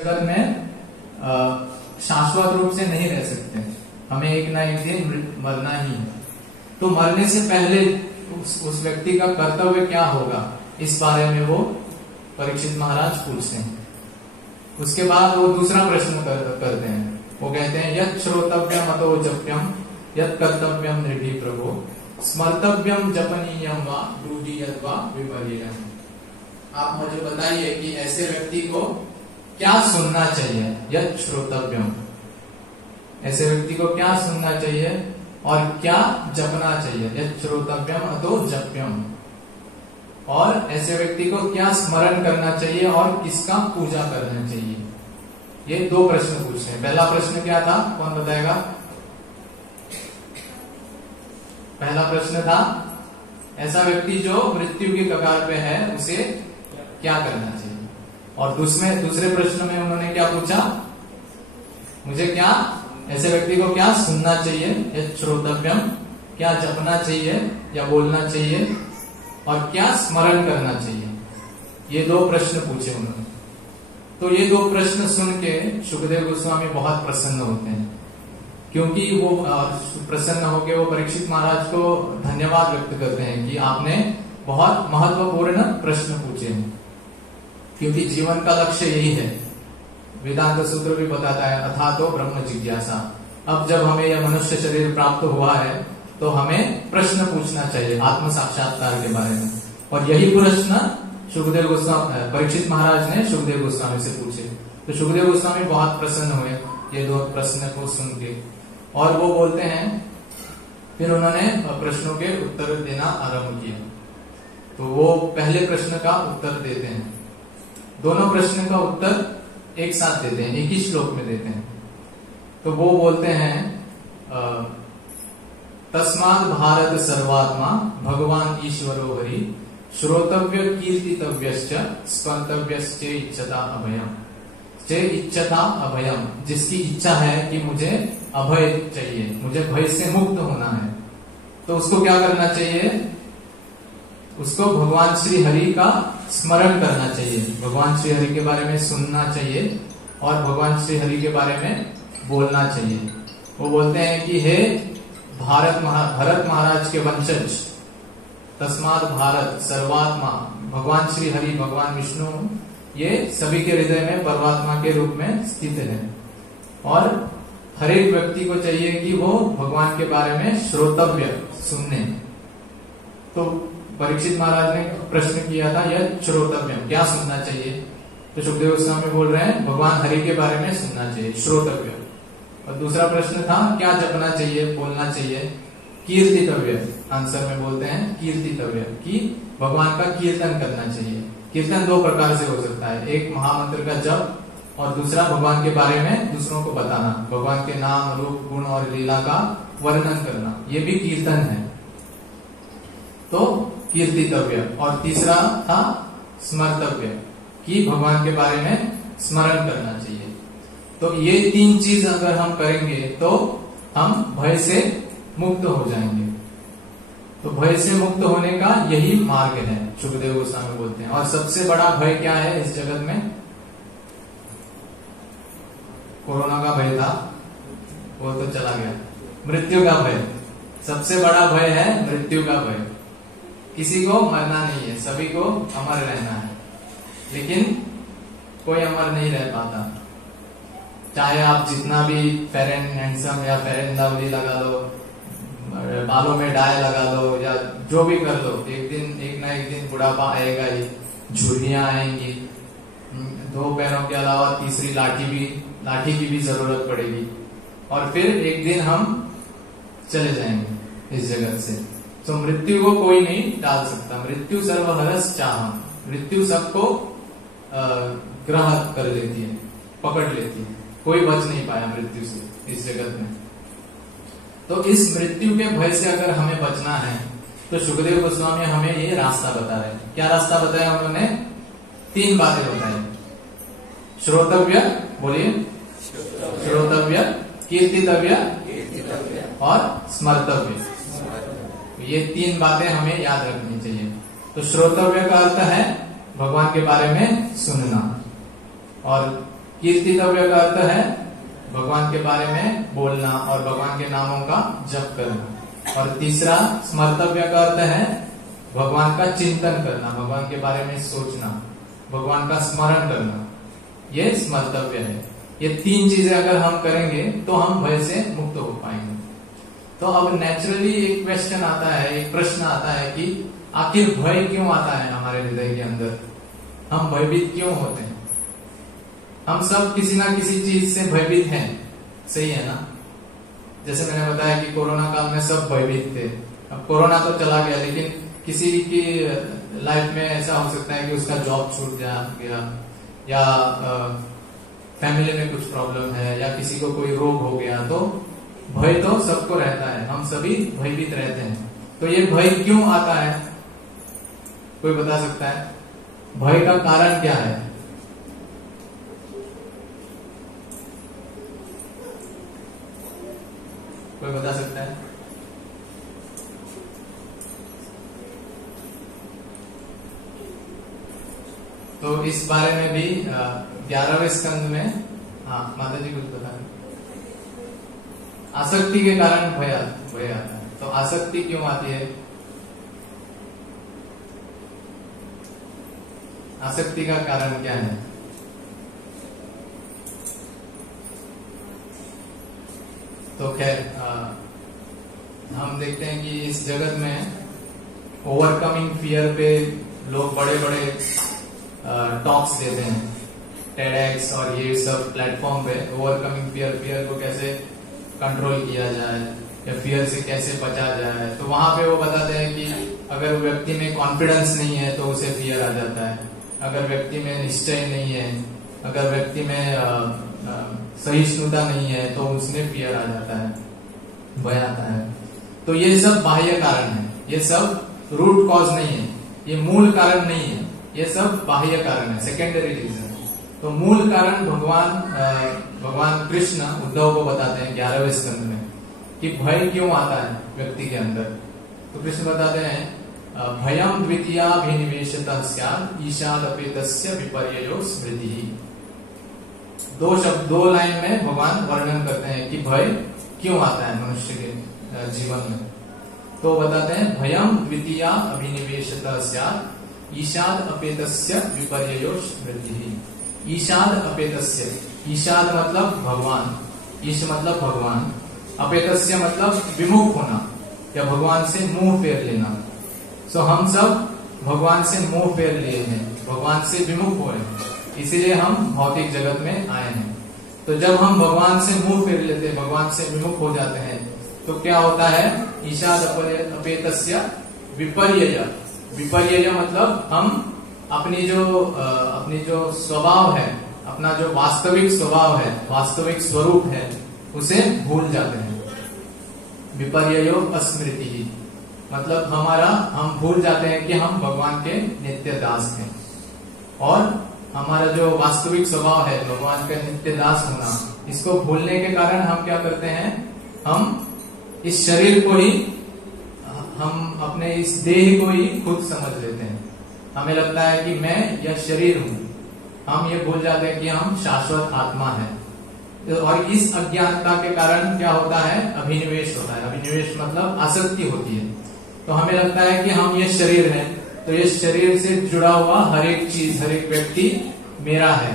जगत में शाश्वत रूप से नहीं रह सकते, हमें एक ना एक दिन मरना ही है। तो मरने से पहले उस व्यक्ति का कर्तव्य क्या होगा, इस बारे में वो परीक्षित महाराज पूछते हैं। उसके बाद वो दूसरा प्रश्न करते हैं। वो कहते हैं यत् श्रोतव्यम अतो जप्यम यत् कर्तव्यम नृभि प्रभो स्मर्तव्यम जपनीयम वा रूढ़ीयत वा विपर्ययम्। आप मुझे बताइए कि ऐसे व्यक्ति को क्या सुनना चाहिए। यत् श्रोतव्यम, ऐसे व्यक्ति को क्या सुनना चाहिए और क्या जपना चाहिए। यत् श्रोतव्यम अतो जप्यम, और ऐसे व्यक्ति को क्या स्मरण करना चाहिए और किसका पूजा करना चाहिए। ये दो प्रश्न पूछे हैं। पहला प्रश्न क्या था, कौन बताएगा। पहला प्रश्न था ऐसा व्यक्ति जो मृत्यु की कगार पे है उसे क्या करना चाहिए, और दूसरे प्रश्न में उन्होंने क्या पूछा, मुझे क्या, ऐसे व्यक्ति को क्या सुनना चाहिए, यत् श्रोतव्यम, क्या जपना चाहिए या बोलना चाहिए, और क्या स्मरण करना चाहिए। ये दो प्रश्न पूछे उन्होंने। तो ये दो प्रश्न सुन के सुखदेव गोस्वामी बहुत प्रसन्न होते हैं, क्योंकि वो प्रसन्न होकर वो परीक्षित महाराज को धन्यवाद व्यक्त करते हैं कि आपने बहुत महत्वपूर्ण प्रश्न पूछे हैं, क्योंकि जीवन का लक्ष्य यही है। वेदांत सूत्र भी बताता है अथा तो ब्रह्म जिज्ञासा। अब जब हमें यह मनुष्य शरीर प्राप्त हुआ है तो हमें प्रश्न पूछना चाहिए आत्म साक्षात्कार के बारे में, और यही प्रश्न सुखदेव गोस्वामी परीक्षित महाराज ने सुखदेव गोस्वामी से पूछे। तो सुखदेव गोस्वामी बहुत प्रसन्न हुए ये दो प्रश्न को सुन के, और वो बोलते हैं, फिर उन्होंने प्रश्नों के उत्तर देना आरंभ किया। तो वो पहले प्रश्न का उत्तर देते हैं, दोनों प्रश्न का उत्तर एक साथ देते हैं, एक ही श्लोक में देते हैं। तो वो बोलते हैं तस्मात् भारत सर्वात्मा भगवान ईश्वरो हरि श्रोतव्य कीर्तितव्यश्च स्पंतव्यश्च इच्छता अभयम। चे इच्छता अभयम, जिसकी इच्छा है कि मुझे अभय चाहिए, मुझे भय से मुक्त होना है, तो उसको क्या करना चाहिए, उसको भगवान श्री हरि का स्मरण करना चाहिए, भगवान श्री हरि के बारे में सुनना चाहिए और भगवान श्री हरि के बारे में बोलना चाहिए। वो बोलते हैं कि हे भरत महाराज के वंशज, तस्मात् भारत सर्वात्मा, भगवान श्री हरि, भगवान विष्णु, ये सभी के हृदय में परमात्मा के रूप में स्थित है, और हर एक व्यक्ति को चाहिए कि वो भगवान के बारे में श्रोतव्य, सुनने। तो परीक्षित महाराज ने प्रश्न किया था यह श्रोतव्यम, क्या सुनना चाहिए। तो सुखदेव गोस्वामी बोल रहे हैं भगवान हरि के बारे में सुनना चाहिए, श्रोतव्य। और दूसरा प्रश्न था क्या जपना चाहिए, बोलना चाहिए, कीर्तितव्य। आंसर में बोलते हैं कीर्तितव्य, कि भगवान का कीर्तन करना चाहिए। कीर्तन दो प्रकार से हो सकता है, एक महामंत्र का जप और दूसरा भगवान के बारे में दूसरों को बताना, भगवान के नाम रूप गुण और लीला का वर्णन करना, ये भी कीर्तन है। तो कीर्तितव्य। और तीसरा था स्मर्तव्य, कि भगवान के बारे में स्मरण करना चाहिए। तो ये तीन चीज अगर हम करेंगे तो हम भय से मुक्त हो जाएंगे। तो भय से मुक्त होने का यही मार्ग है, सुखदेव गोस्वामी बोलते हैं। और सबसे बड़ा भय क्या है इस जगत में, कोरोना का भय था, वो तो चला गया। मृत्यु का भय, सबसे बड़ा भय है मृत्यु का भय। किसी को मरना नहीं है, सभी को अमर रहना है, लेकिन कोई अमर नहीं रह पाता। चाहे आप जितना भी फेयर एंड हैंडसम या फेयर एंड लवली लगा लो, बालों में डाई लगा लो, या जो भी कर लो, एक ना एक दिन बुढ़ापा आएगा ही, झुर्रियां आएंगी, दो पैरों के अलावा तीसरी लाठी की भी जरूरत पड़ेगी, और फिर एक दिन हम चले जाएंगे इस जगत से। तो मृत्यु को कोई नहीं टाल सकता। मृत्यु सर्वहरस चाह, मृत्यु सबको ग्रह कर लेती है, पकड़ लेती है, कोई बच नहीं पाया मृत्यु से इस जगत में। तो इस मृत्यु के भय से अगर हमें बचना है तो सुखदेव गोस्वामी हमें ये रास्ता बता रहे हैं। क्या रास्ता बताया उन्होंने, तीन बातें बताई। श्रोतव्य, बोलिए, श्रोतव्य, कीर्तितव्य और स्मर्तव्य। ये तीन बातें हमें याद रखनी चाहिए। तो श्रोतव्य का अर्थ है भगवान के बारे में सुनना, और कीर्तितव्य का अर्थ है भगवान के बारे में बोलना और भगवान के नामों का जप करना। और तीसरा स्मर्तव्य का अर्थ है भगवान का चिंतन करना, भगवान के बारे में सोचना, भगवान का स्मरण करना, ये स्मर्तव्य है। ये तीन चीजें अगर हम करेंगे तो हम भय से मुक्त हो पाएंगे। तो अब नेचुरली एक क्वेश्चन आता है, एक प्रश्न आता है कि आखिर भय क्यों आता है हमारे हृदय के अंदर, हम भयभीत क्यों होते हैं? हम सब किसी ना किसी चीज से भयभीत हैं, सही है ना? जैसे मैंने बताया कि कोरोना काल में सब भयभीत थे। अब कोरोना तो चला गया, लेकिन किसी की लाइफ में ऐसा हो सकता है कि उसका जॉब छूट गया या फैमिली में कुछ प्रॉब्लम है या किसी को कोई रोग हो गया, तो भय तो सबको रहता है, हम सभी भयभीत रहते हैं। तो ये भय क्यों आता है, कोई बता सकता है? भय का कारण क्या है? कोई बता सकता है? तो इस बारे में भी 11वें स्कंद में, हाँ माता जी कुछ बता रहे, आसक्ति के कारण भय आता है। तो आसक्ति क्यों आती है? आसक्ति का कारण क्या है? तो खैर हम देखते हैं कि इस जगत में ओवरकमिंग फियर पे लोग बड़े बड़े टॉक्स देते हैं, टेडएक्स और ये सब प्लेटफॉर्म पे ओवरकमिंग फियर को कैसे कंट्रोल किया जाए या फियर से कैसे बचा जाए। तो वहां पे वो बताते हैं कि अगर व्यक्ति में कॉन्फिडेंस नहीं है तो उसे फियर आ जाता है, अगर व्यक्ति में निश्चय नहीं है, अगर व्यक्ति में सहिष्णुता नहीं है तो उसमें फियर आ जाता है, भय आता है। तो ये सब बाह्य कारण है, ये सब रूट कॉज नहीं है, ये मूल कारण नहीं है, ये सब बाह्य कारण है, सेकेंडरी रीजन। तो मूल कारण भगवान कृष्ण उद्धव को बताते हैं 11वें स्कंद में कि भय क्यों आता है व्यक्ति के अंदर। तो कृष्ण बताते हैं भयम द्वितीयाभिनिवेशतः स्यात् ईशादपेतस्य विपर्ययो स्मृतिः। दो लाइन में भगवान वर्णन करते हैं कि भय क्यों आता है मनुष्य के जीवन में। तो बताते हैं भयम द्वितीया अभिनिवेशतः स्यात् ईशाद अपेतस्य विपर्ययो स्मृतिः। ईशाद अपेतस्य, ईशाद मतलब भगवान, ईश मतलब भगवान, अपेतस्य मतलब विमुख होना या भगवान से मुंह फेर लेना। सो हम सब भगवान से मुंह फेर लिए हैं, भगवान से विमुख हो रहे हैं, इसीलिए हम भौतिक जगत में आए हैं। तो जब हम भगवान से मुंह फेर लेते हैं, भगवान से विमुख हो जाते हैं, तो क्या होता है? ईशाद अपेतस्य विपर्यय। विपर्यय मतलब हम अपनी जो स्वभाव है, अपना जो वास्तविक स्वभाव है, वास्तविक स्वरूप है, उसे भूल जाते हैं। विपर्ययो अस्मृति मतलब हम भूल जाते हैं कि हम भगवान के नित्य दास हैं, और हमारा जो वास्तविक स्वभाव है भगवान का नित्य दास होना, इसको भूलने के कारण हम क्या करते हैं? हम इस शरीर को ही, हम अपने इस देह को ही खुद समझ लेते हैं। हमें लगता है कि मैं यह शरीर हूं। हम ये भूल जाते हैं कि हम शाश्वत आत्मा है। और इस अज्ञानता के कारण क्या होता है? अभिनिवेश होता है। अभिनिवेश मतलब आसक्ति होती है। तो हमें लगता है कि हम ये शरीर है, तो ये शरीर से जुड़ा हुआ हर एक चीज, हर एक व्यक्ति मेरा है।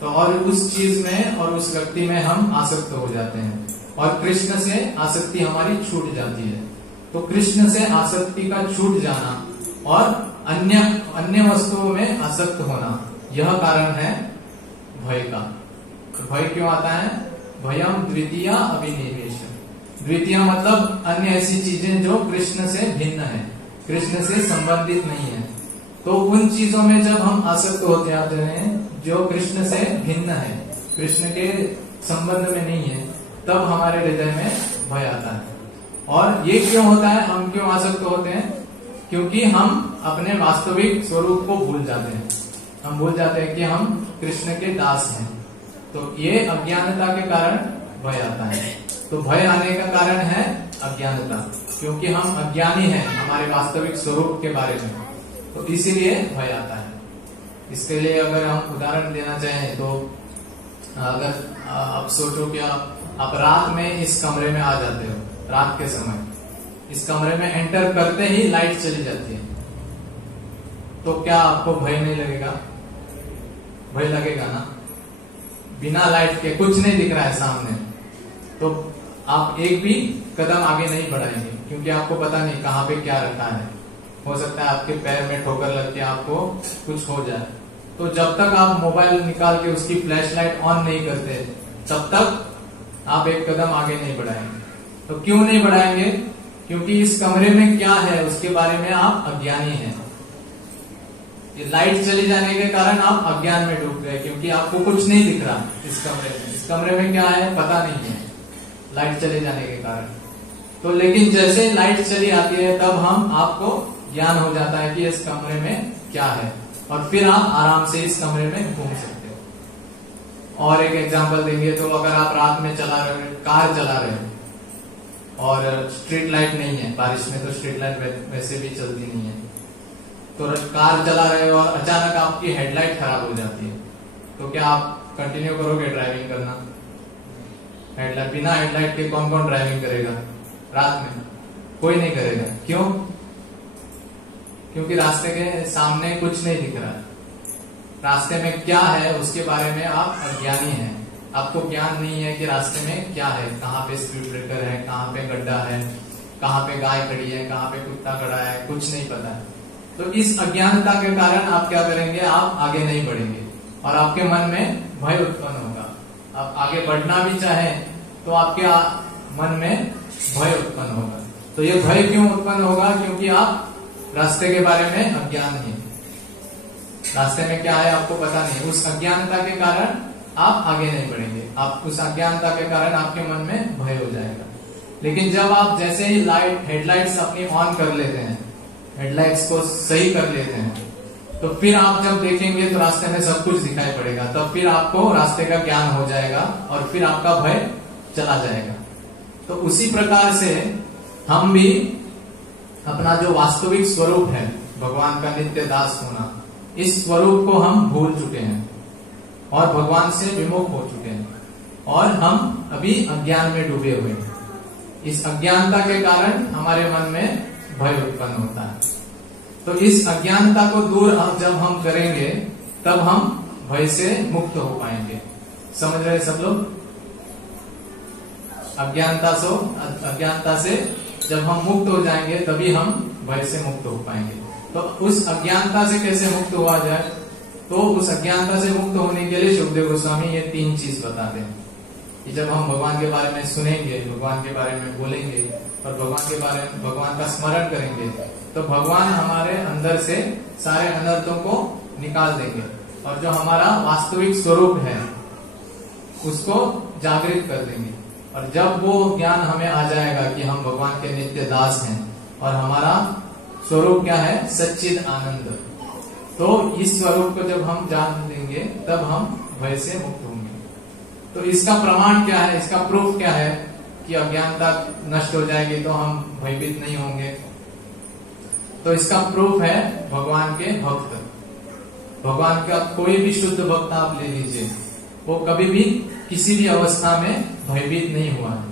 तो और उस चीज में और उस व्यक्ति में हम आसक्त हो जाते हैं, और कृष्ण से आसक्ति हमारी छूट जाती है। तो कृष्ण से आसक्ति का छूट जाना और अन्य वस्तुओं में आसक्त होना, यह कारण है भय का। तो भय क्यों आता है? भयम द्वितीया अभिनिवेश। द्वितीय मतलब अन्य ऐसी चीजें जो कृष्ण से भिन्न है, कृष्ण से संबंधित नहीं है। तो उन चीजों में जब हम आसक्त होते आते हैं जो कृष्ण से भिन्न है, कृष्ण के संबंध में नहीं है, तब हमारे हृदय में भय आता है। और ये क्यों होता है? हम क्यों आसक्त होते हैं? क्योंकि हम अपने वास्तविक स्वरूप को भूल जाते हैं। हम भूल जाते हैं कि हम कृष्ण के दास हैं। तो ये अज्ञानता के कारण भय आता है। तो भय आने का कारण है अज्ञानता, क्योंकि हम अज्ञानी हैं हमारे वास्तविक स्वरूप के बारे में, तो इसीलिए भय आता है। इसके लिए अगर हम उदाहरण देना चाहें तो अगर आप सोचो कि आप रात में इस कमरे में आ जाते हो, रात के समय इस कमरे में एंटर करते ही लाइट चली जाती है, तो क्या आपको भय नहीं लगेगा? भय लगेगा ना। बिना लाइट के कुछ नहीं दिख रहा है सामने, तो आप एक भी कदम आगे नहीं बढ़ाएंगे, क्योंकि आपको पता नहीं कहाँ पे क्या रखा है। हो सकता है आपके पैर में ठोकर लग के आपको कुछ हो जाए। तो जब तक आप मोबाइल निकाल के उसकी फ्लैश लाइट ऑन नहीं करते, तब तक आप एक कदम आगे नहीं बढ़ाएंगे। तो क्यों नहीं बढ़ाएंगे? क्योंकि इस कमरे में क्या है उसके बारे में आप अज्ञानी हैं। ये लाइट चली जाने के कारण आप अज्ञान में डूब गए, क्योंकि आपको कुछ नहीं दिख रहा इस कमरे में। इस कमरे में क्या है पता नहीं है, लाइट चले जाने के कारण। तो लेकिन जैसे लाइट चली आती है तब हम आपको ज्ञान हो जाता है कि इस कमरे में क्या है, और फिर आप आराम से इस कमरे में घूम सकते हो। और एक एग्जांपल देंगे तो अगर आप रात में चला रहे हो, कार चला रहे हो और स्ट्रीट लाइट नहीं है, बारिश में तो स्ट्रीट लाइट वैसे भी चलती नहीं है, तो कार चला रहे हो और अचानक आपकी हेडलाइट खराब हो जाती है, तो क्या आप कंटिन्यू करोगे ड्राइविंग करना? हेडलाइट, बिना हेडलाइट के कौन कौन ड्राइविंग करेगा रात में? कोई नहीं करेगा। क्यों? क्योंकि रास्ते के सामने कुछ नहीं दिख रहा है, रास्ते में क्या है उसके बारे में आप अज्ञानी हैं। आपको ज्ञान नहीं है कि रास्ते में क्या है, कहाँ पे स्पीड ब्रेकर है, कहाँ पे गड्ढा है, कहाँ पे गाय खड़ी है, कहाँ पे कुत्ता खड़ा है, कुछ नहीं पता है। तो इस अज्ञानता के कारण आप क्या करेंगे? आप आगे नहीं बढ़ेंगे और आपके मन में भय उत्पन्न होगा। आप आगे बढ़ना भी चाहें तो आपके मन में भय उत्पन्न होगा। तो ये भय क्यों उत्पन्न होगा? क्योंकि आप रास्ते के बारे में अज्ञान है, रास्ते में क्या है आपको पता नहीं। उस अज्ञानता के कारण आप आगे नहीं बढ़ेंगे, आप उस अज्ञानता के कारण आपके मन में भय हो जाएगा। लेकिन जब आप जैसे ही हेडलाइट्स अपनी ऑन कर लेते हैं, हेडलाइट्स को सही कर लेते हैं, तो फिर आप जब देखेंगे तो रास्ते में सब कुछ दिखाई पड़ेगा, तब फिर आपको रास्ते का ज्ञान हो जाएगा और फिर आपका भय चला जाएगा। तो उसी प्रकार से हम भी अपना जो वास्तविक स्वरूप है, भगवान का नित्य दास होना, इस स्वरूप को हम भूल चुके हैं और भगवान से विमुख हो चुके हैं, और हम अभी अज्ञान में डूबे हुए हैं। इस अज्ञानता के कारण हमारे मन में भय उत्पन्न होता है। तो इस अज्ञानता को दूर जब हम करेंगे तब हम भय से मुक्त हो पाएंगे। समझ रहे सब लोग? अज्ञानता से जब हम मुक्त हो जाएंगे तभी हम भय से मुक्त हो पाएंगे। तो उस अज्ञानता से कैसे मुक्त हुआ जाए? तो उस अज्ञानता से मुक्त होने के लिए शुकदेव गोस्वामी ये 3 चीज बताते हैं कि जब हम भगवान के बारे में सुनेंगे, भगवान के बारे में बोलेंगे और भगवान का स्मरण करेंगे, तो भगवान हमारे अंदर से सारे अनर्थों को निकाल देंगे और जो हमारा वास्तविक स्वरूप है उसको जागृत कर देंगे। और जब वो ज्ञान हमें आ जाएगा कि हम भगवान के नित्य दास हैं और हमारा स्वरूप क्या है? सच्चिद आनंद, तो इस स्वरूप को जब हम जान लेंगे तब हम भय से मुक्त होंगे। तो इसका प्रमाण क्या है? इसका प्रूफ क्या है कि अज्ञानता नष्ट हो जाएगी तो हम भयभीत नहीं होंगे? तो इसका प्रूफ है भगवान के भक्त। भगवान का कोई भी शुद्ध भक्त आप ले लीजिए, वो कभी भी किसी भी अवस्था में भयभीत नहीं हुआ है।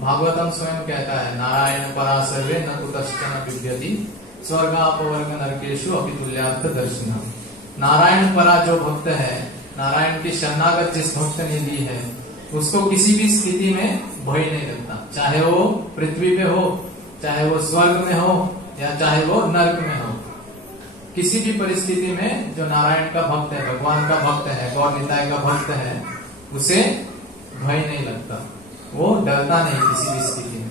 भागवतम स्वयं कहता है, नारायण परा सर्वे न कुतश्चन विद्यति स्वर्गापवर्ग नरकेशु अपितुल्यार्थ दर्शना। नारायण परा जो भक्त है, नारायण की शरणागत जिस भक्त ने ली है, उसको किसी भी स्थिति में भय नहीं लगता, चाहे वो पृथ्वी पे हो, चाहे वो स्वर्ग में हो या चाहे वो नर्क में हो। किसी भी परिस्थिति में जो नारायण का भक्त है, भगवान का भक्त है, गौर निताय का भक्त है, उसे भय नहीं लगता, वो डरता नहीं किसी भी स्थिति में।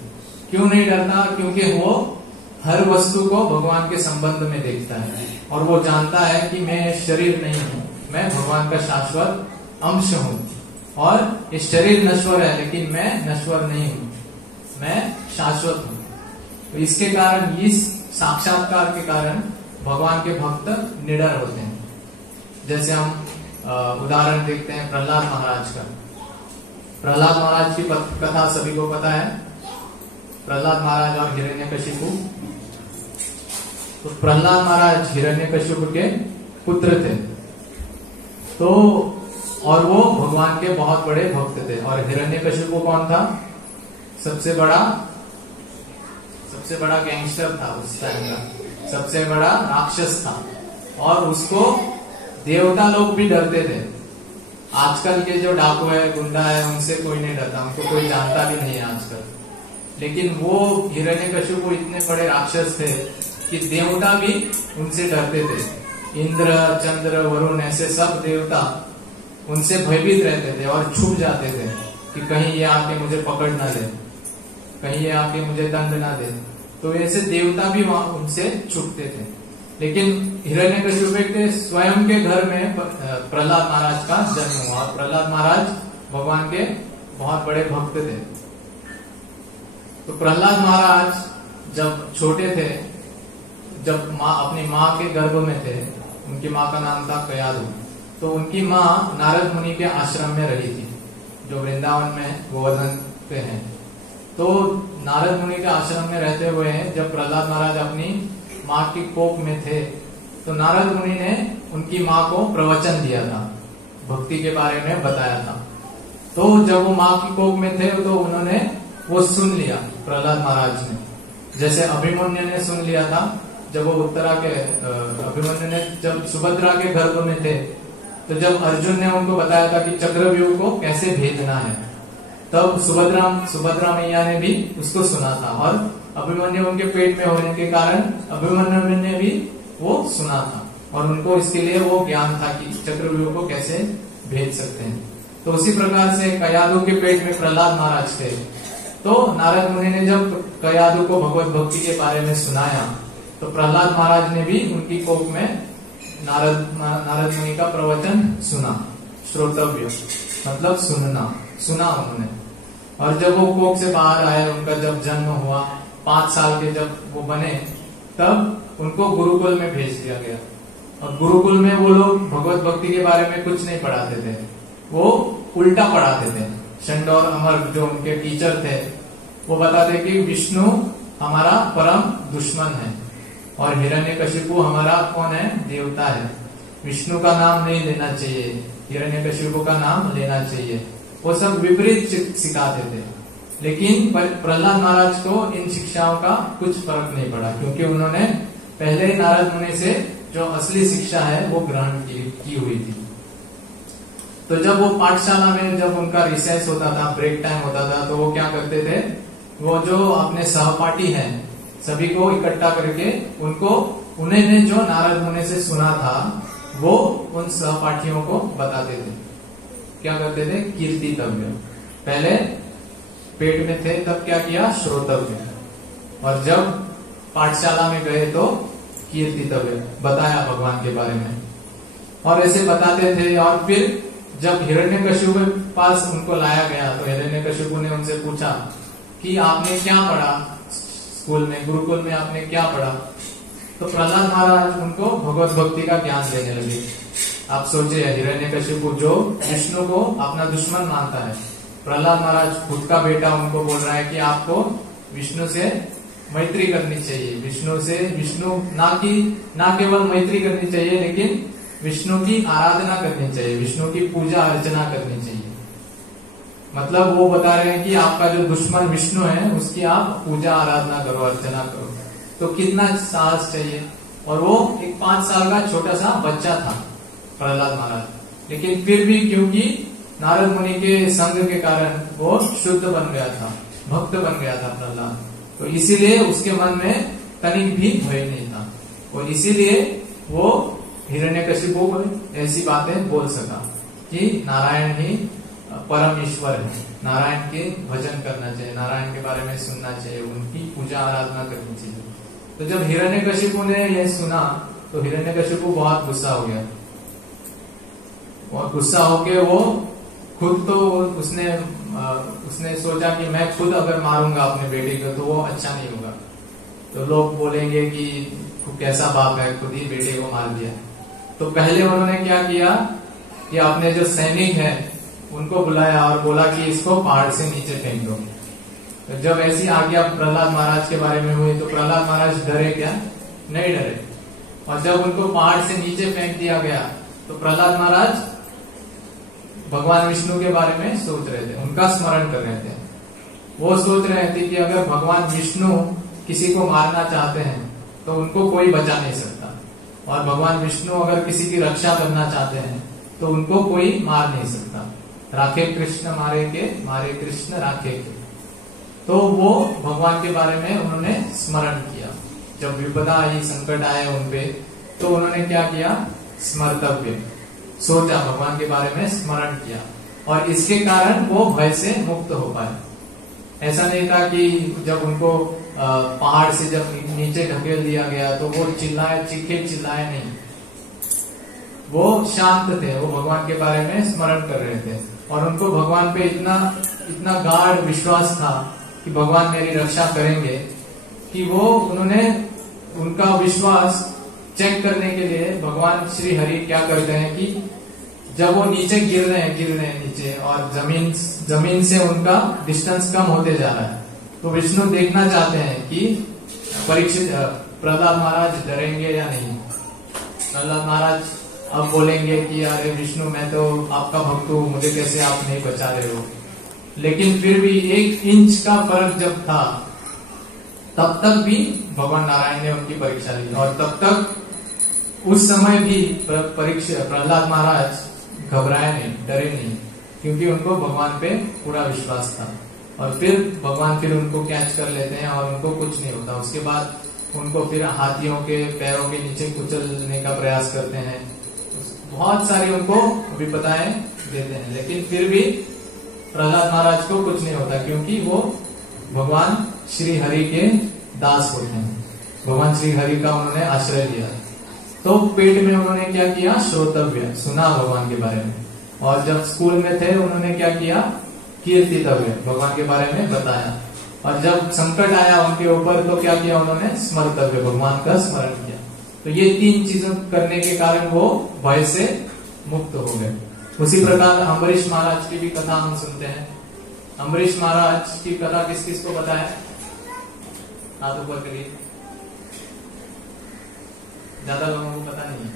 क्यों नहीं डरता? क्योंकि वो हर वस्तु को भगवान के संबंध में देखता है और वो जानता है कि मैं शरीर नहीं हूँ, मैं भगवान का शाश्वत अंश हूँ और ये शरीर नश्वर है लेकिन मैं नश्वर नहीं हूँ, मैं शाश्वत हूँ। तो इसके कारण, इस साक्षात्कार के कारण भगवान के भक्त निडर होते हैं। जैसे हम उदाहरण देखते हैं प्रहलाद महाराज का। प्रहलाद महाराज की कथा सभी को पता है, प्रहलाद महाराज और हिरण्यकशिपु। तो प्रहलाद महाराज हिरण्यकशिपु के पुत्र थे। तो और वो भगवान के बहुत बड़े भक्त थे। और हिरण्यकशिपु कौन था? सबसे बड़ा गैंगस्टर था उस टाइम का, सबसे बड़ा राक्षस था, और उसको देवता लोग भी डरते थे। आजकल के जो डाकू है, गुंडा है, उनसे कोई नहीं डरता, उनको कोई जानता भी नहीं है आजकल। लेकिन वो हिरण्यकशिपु इतने बड़े राक्षस थे कि देवता भी उनसे डरते थे। इंद्र, चंद्र, वरुण, ऐसे सब देवता उनसे भयभीत रहते थे और छुप जाते थे कि कहीं ये आके मुझे पकड़ ना ले, कहीं ये आके मुझे दंड ना दे। तो ऐसे देवता भी वहां उनसे छुपते थे। लेकिन हिरण्यकशिपु के स्वयं के घर में प्रहलाद महाराज का जन्म हुआ। प्रहलाद महाराज भगवान के बहुत बड़े भक्त थे। तो प्रहलाद महाराज जब छोटे थे, जब अपनी माँ के गर्भ में थे, उनकी माँ का नाम था कयादु। तो उनकी माँ नारद मुनि के आश्रम में रही थी, जो वृंदावन में गोवर्धन पे हैं। तो नारद मुनि के आश्रम में रहते हुए जब प्रहलाद महाराज अपनी माँ की कोख में थे, तो नारद मुनि ने उनकी माँ को प्रवचन दिया था, भक्ति के बारे में बताया था। तो जब वो माँ की कोख में थे तो उन्होंने वो सुन लिया प्रहलाद महाराज ने, जैसे अभिमन्यु ने सुन लिया था। जब वो अभिमन्यु ने जब सुभद्रा के गर्भ में थे, तो जब अर्जुन ने उनको बताया था कि चक्रव्यूह को कैसे भेजना है, तब सुभद्रा मैया ने भी उसको सुना था। और अभिमन्यु उनके पेट में होने के कारण अभिमन्यु ने भी वो सुना था, और उनको इसके लिए वो ज्ञान था कि चक्रव्यूह को कैसे भेज सकते हैं। तो उसी प्रकार से कयादु के पेट में प्रहलाद महाराज थे। तो नारद मुनि ने जब कयादु को भगवत भक्ति के बारे में सुनाया, तो प्रहलाद महाराज ने भी उनकी कोख में नारद मुनि का प्रवचन सुना। श्रोतव्य मतलब सुना उन्होंने। और जब वो कोख से बाहर आए, उनका जब जन्म हुआ, 5 साल के जब वो बने, तब उनको गुरुकुल में भेज दिया गया। और गुरुकुल में वो लोग भगवत भक्ति के बारे में कुछ नहीं पढ़ाते थे, वो उल्टा पढ़ाते थे। शंड और अमर जो उनके टीचर थे, वो बताते कि विष्णु हमारा परम दुश्मन है और हिरण्यकशिपु हमारा कौन है? देवता है। विष्णु का नाम नहीं लेना चाहिए, हिरण्यकशिपु का नाम लेना चाहिए। वो सब विपरीत सिखाते थे। लेकिन प्रहलाद महाराज को इन शिक्षाओं का कुछ फर्क नहीं पड़ा, क्योंकि उन्होंने पहले ही नारद मुनि से जो असली शिक्षा है वो ग्रहण की हुई थी। तो जब वो पाठशाला में जब उनका रिसेस होता था, ब्रेक टाइम होता था, तो वो क्या करते थे, वो जो अपने सहपाठी हैं सभी को इकट्ठा करके उन्होंने जो नारद मुनि से सुना था वो उन सहपाठियों को बताते थे। क्या करते थे? कीर्तितव्य। पहले पेट में थे तब क्या किया? श्रोतव्य। और जब पाठशाला में गए तो कीर्तितव्य, बताया भगवान के बारे में। और ऐसे बताते थे। और फिर जब हिरण्यकशिपु के पास उनको लाया गया, तो हिरण्यकशिपु ने उनसे पूछा कि आपने क्या पढ़ा स्कूल में, गुरुकुल में आपने क्या पढ़ा? तो प्रहलाद महाराज उनको भगवत भक्ति का ज्ञान देने लगे। आप सोचिए, हिरण्यकशिपु जो विष्णु को अपना दुश्मन मानता है, प्रहलाद महाराज खुद का बेटा उनको बोल रहा है कि आपको विष्णु से मैत्री करनी चाहिए। विष्णु ना केवल मैत्री करनी चाहिए, लेकिन विष्णु की आराधना करनी चाहिए, विष्णु की पूजा अर्चना करनी चाहिए। मतलब वो बता रहे हैं कि आपका जो दुश्मन विष्णु है उसकी आप पूजा आराधना करो, अर्चना करो। तो कितना साहस चाहिए। और वो एक 5 साल का छोटा सा बच्चा था प्रहलाद महाराज, लेकिन फिर भी क्योंकि नारद मुनि के संग के कारण वो शुद्ध बन गया था, भक्त बन गया था प्रहलाद। तो इसीलिए उसके मन में तनिक भी भय नहीं था, और इसीलिए वो हिरण्यकशिपु को ऐसी बातें बोल सका कि नारायण ही परम ईश्वर है, नारायण के भजन करना चाहिए, नारायण के बारे में सुनना चाहिए, उनकी पूजा आराधना करनी चाहिए। तो जब हिरण्यकशिपु ने यह सुना, तो हिरण्यकशिपु बहुत गुस्सा हो गया। और गुस्सा होके वो खुद तो उसने सोचा कि मैं खुद अगर मारूंगा अपने बेटे को तो वो अच्छा नहीं होगा, तो लोग बोलेंगे कि कैसा बाप है, खुद ही बेटे को मार दिया। तो पहले उन्होंने क्या किया कि अपने जो सैनिक है उनको बुलाया और बोला कि इसको पहाड़ से नीचे फेंक दो। तो जब ऐसी आज्ञा प्रहलाद महाराज के बारे में हुई, तो प्रहलाद महाराज डरे क्या? नहीं डरे। और जब उनको पहाड़ से नीचे फेंक दिया गया, तो प्रहलाद महाराज भगवान विष्णु के बारे में सोच रहे थे, उनका स्मरण कर रहे थे। वो सोच रहे थे कि अगर भगवान विष्णु किसी को मारना चाहते हैं तो उनको कोई बचा नहीं सकता, और भगवान विष्णु अगर किसी की रक्षा करना चाहते हैं तो उनको कोई मार नहीं सकता। राखे कृष्ण मारे कृष्ण राखे के। तो वो भगवान के बारे में उन्होंने स्मरण किया। जब विपदा आई, संकट आए उनपे, तो उन्होंने क्या किया? स्मर्तव्य, सोचा, भगवान के बारे में स्मरण किया, और इसके कारण वो भय से मुक्त हो पाए। ऐसा नहीं था कि जब उनको पहाड़ से जब नीचे ढकेल दिया गया तो वो चिल्लाए नहीं। वो शांत थे, वो भगवान के बारे में स्मरण कर रहे थे, और उनको भगवान पे इतना गाढ़ विश्वास था कि भगवान मेरी रक्षा करेंगे, कि वो उन्होंने उनका विश्वास चेक करने के लिए भगवान श्री हरि क्या करते हैं कि जब वो नीचे गिर रहे हैं नीचे, और जमीन से उनका डिस्टेंस कम होते जा रहा है, तो विष्णु देखना चाहते हैं कि परीक्षित प्रहलाद महाराज डरेंगे या नहीं। प्रहलाद महाराज अब बोलेंगे कि अरे विष्णु, मैं तो आपका भक्त हूँ, मुझे कैसे आप नहीं बचा रहे हो। लेकिन फिर भी 1 इंच का फर्क जब था, तब तक भी भगवान नारायण ने उनकी परीक्षा ली, और तब तक उस समय भी प्रहलाद महाराज घबराए नहीं, डरे नहीं, क्योंकि उनको भगवान पे पूरा विश्वास था। और फिर भगवान फिर उनको कैच कर लेते हैं और उनको कुछ नहीं होता। उसके बाद उनको फिर हाथियों के पैरों के नीचे कुचलने का प्रयास करते हैं, बहुत सारी उनको विपदाएं देते हैं, लेकिन फिर भी प्रहलाद महाराज को कुछ नहीं होता, क्योंकि वो भगवान श्री हरि के दास होते हैं। भगवान श्री हरि का उन्होंने आश्रय लिया। तो पेट में उन्होंने क्या किया? श्रोतव्य, सुना भगवान के बारे में। और जब स्कूल में थे उन्होंने क्या किया? कीर्तितव्य, भगवान के बारे में बताया। और जब संकट आया उनके ऊपर तो क्या किया उन्होंने? स्मर्तव्य, भगवान का स्मरण किया। तो ये 3 चीजों करने के कारण वो भय से मुक्त हो गए। उसी प्रकार अम्बरीश महाराज की भी कथा हम सुनते हैं। अम्बरीश महाराज की कथा किस किस को पता है? हाथ ऊपर करिए, ज्यादा लोगों को पता नहीं है।